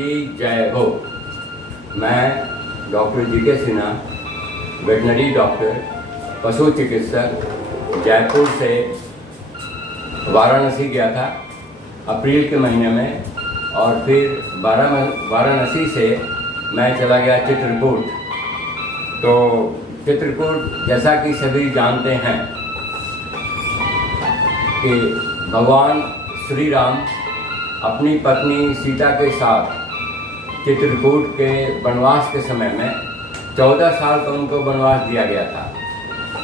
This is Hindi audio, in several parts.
की जय हो। मैं doctor GK. Sinha, veterinary doctor, पशु चिकित्सक, जयपुर से वाराणसी गया था अप्रैल के महीने में, और फिर वाराणसी से मैं चला गया चित्रकूट। तो चित्रकूट, जैसा कि सभी जानते हैं कि भगवान श्री राम अपनी पत्नी सीता के साथ चित्रकूट के वनवास के समय में 14 साल का उनको वनवास दिया गया था।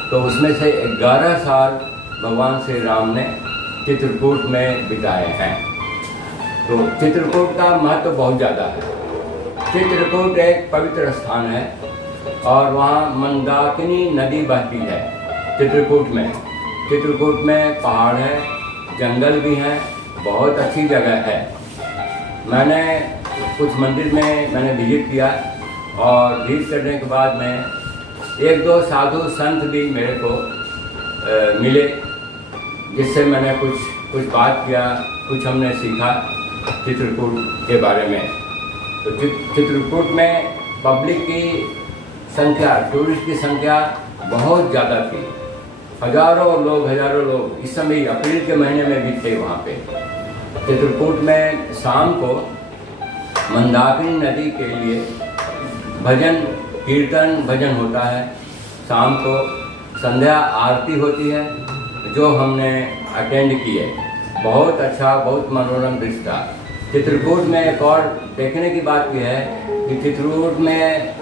तो उसमें से 11 साल भगवान श्री राम ने चित्रकूट में बिताए हैं। तो चित्रकूट का महत्व बहुत ज़्यादा है। चित्रकूट एक पवित्र स्थान है और वहाँ मंदाकिनी नदी बहती है चित्रकूट में। चित्रकूट में पहाड़ है, जंगल भी हैं, बहुत अच्छी जगह है। मैंने कुछ मंदिर में मैंने विजिट किया और विजिट करने के बाद में एक दो साधु संत भी मेरे को मिले, जिससे मैंने कुछ बात किया, कुछ हमने सीखा चित्रकूट के बारे में। तो चित्रकूट में पब्लिक की संख्या, टूरिस्ट की संख्या बहुत ज़्यादा थी। हज़ारों लोग इस समय अप्रैल के महीने में भी थे वहाँ पे। चित्रकूट में शाम को मंदाकिनी नदी के लिए भजन होता है। शाम को संध्या आरती होती है, जो हमने अटेंड की है। बहुत अच्छा, बहुत मनोरम दृश्य था। चित्रकूट में एक और देखने की बात यह है कि चित्रकूट में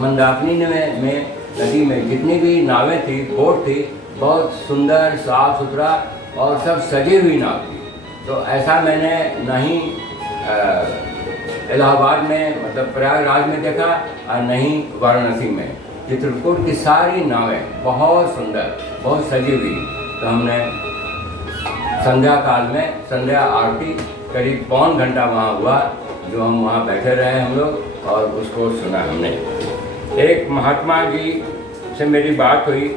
मंदाकिनी में नदी में जितनी भी नावें थी, बोट थी, बहुत सुंदर, साफ सुथरा और सब सजी हुई नाव थी। तो ऐसा मैंने नहीं इलाहाबाद में, मतलब प्रयागराज में देखा, और नहीं वाराणसी में। चित्रकूट की सारी नावें बहुत सुंदर, बहुत सजी हुई। तो हमने संध्या काल में संध्या आरती करीब पौन घंटा वहाँ हुआ, जो हम वहाँ बैठे रहे हम लोग, और उसको सुना हमने। एक महात्मा जी से मेरी बात हुई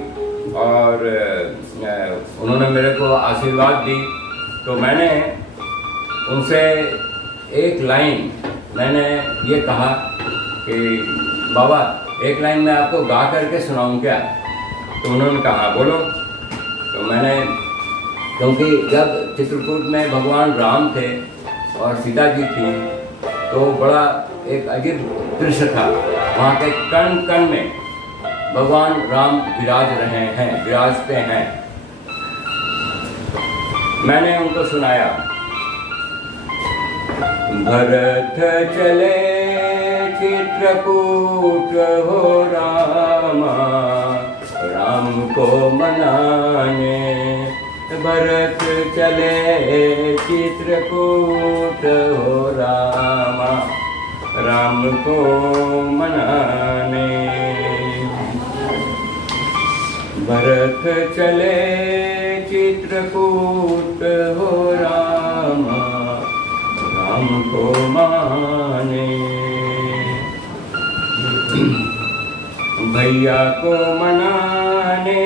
और उन्होंने मेरे को आशीर्वाद दी। तो मैंने उनसे एक लाइन मैंने ये कहा कि बाबा, एक लाइन मैं आपको गा करके सुनाऊं क्या? तो उन्होंने कहा बोलो। तो मैंने, क्योंकि जब चित्रकूट में भगवान राम थे और सीता जी थी, तो बड़ा एक अजीब दृश्य था। वहाँ के कण कण में भगवान राम विराजते हैं। मैंने उनको सुनाया, भरत चले चित्रकूट हो रामा, राम को मनाने। भरत चले चित्रकूट हो रामा, राम को मनाने। भरत चले चित्रकूट हो रामा, राम को माने। भैया को मनाने,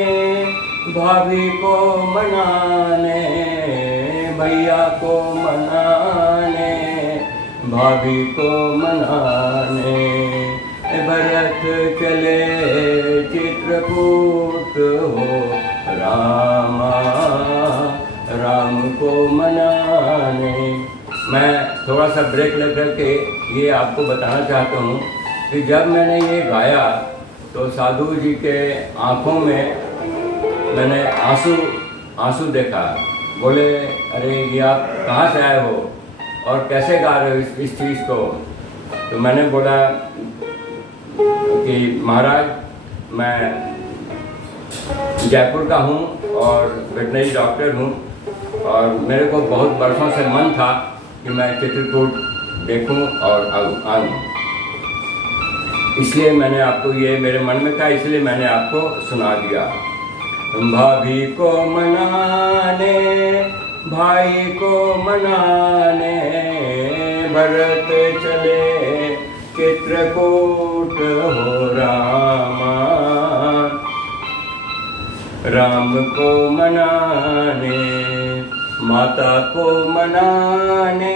भाभी को मनाने, भैया को मनाने, भाभी को मनाने। भरत चले चित्रकूट हो रामा, राम को मनाने। मैं थोड़ा सा ब्रेक ले करके ये आपको बताना चाहता हूँ कि जब मैंने ये गाया तो साधु जी के आँखों में मैंने आंसू देखा। बोले, अरे ये आप कहाँ से आए हो और कैसे गा रहे हो इस चीज़ को? तो मैंने बोला कि महाराज, मैं जयपुर का हूँ और वेटनरी डॉक्टर हूँ, और मेरे को बहुत वर्षों से मन था कि मैं चित्रकूट देखूं और आऊँ। इसलिए मैंने आपको, ये मेरे मन में था, इसलिए मैंने आपको सुना दिया। भाभी को मनाने, भाई को मनाने, भरत चले चित्रकूट हो रामा, राम को मनाने। माता को मनाने,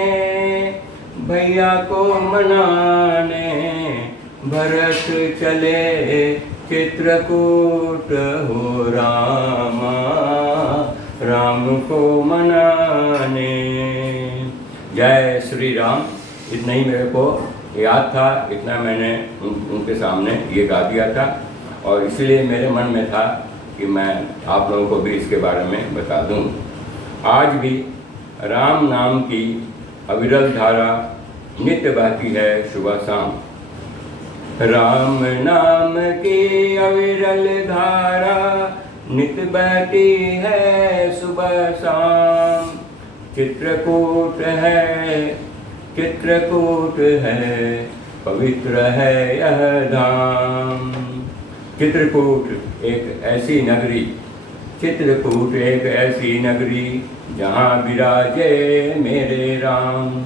भैया को मनाने भरत चले चित्रकूट हो रामा, राम को मनाने। जय श्री राम। इतना ही मेरे को याद था, इतना मैंने उनके सामने ये गा दिया था, और इसलिए मेरे मन में था कि मैं आप लोगों को भी इसके बारे में बता दूं। आज भी राम नाम की अविरल धारा नित्य बहती है सुबह शाम। राम नाम की अविरल धारा नित्य बहती है सुबह शाम। चित्रकूट है, चित्रकूट है, पवित्र है यह धाम। चित्रकूट एक ऐसी नगरी, चित्रकूट एक ऐसी नगरी जहाँ विराजे मेरे राम।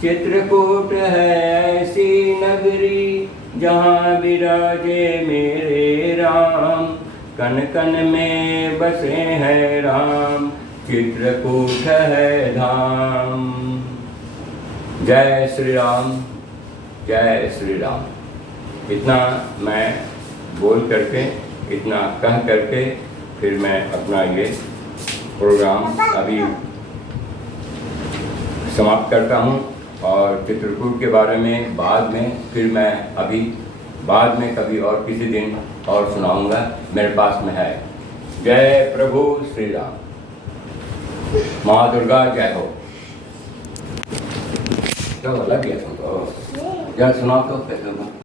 चित्रकूट है ऐसी नगरी जहाँ विराजे मेरे राम। कन कन में बसे हैं राम, चित्रकूट है धाम। जय श्री राम, जय श्री राम। इतना मैं बोल करके, इतना कह करके फिर मैं अपना ये प्रोग्राम अभी समाप्त करता हूँ, और चित्रकूट के बारे में बाद में फिर मैं अभी बाद में कभी और किसी दिन और सुनाऊंगा, मेरे पास में है। जय प्रभु श्री राम। माँ दुर्गा जय हो। चलो लग गया तुमको, जरा सुनाओ तो कैसे।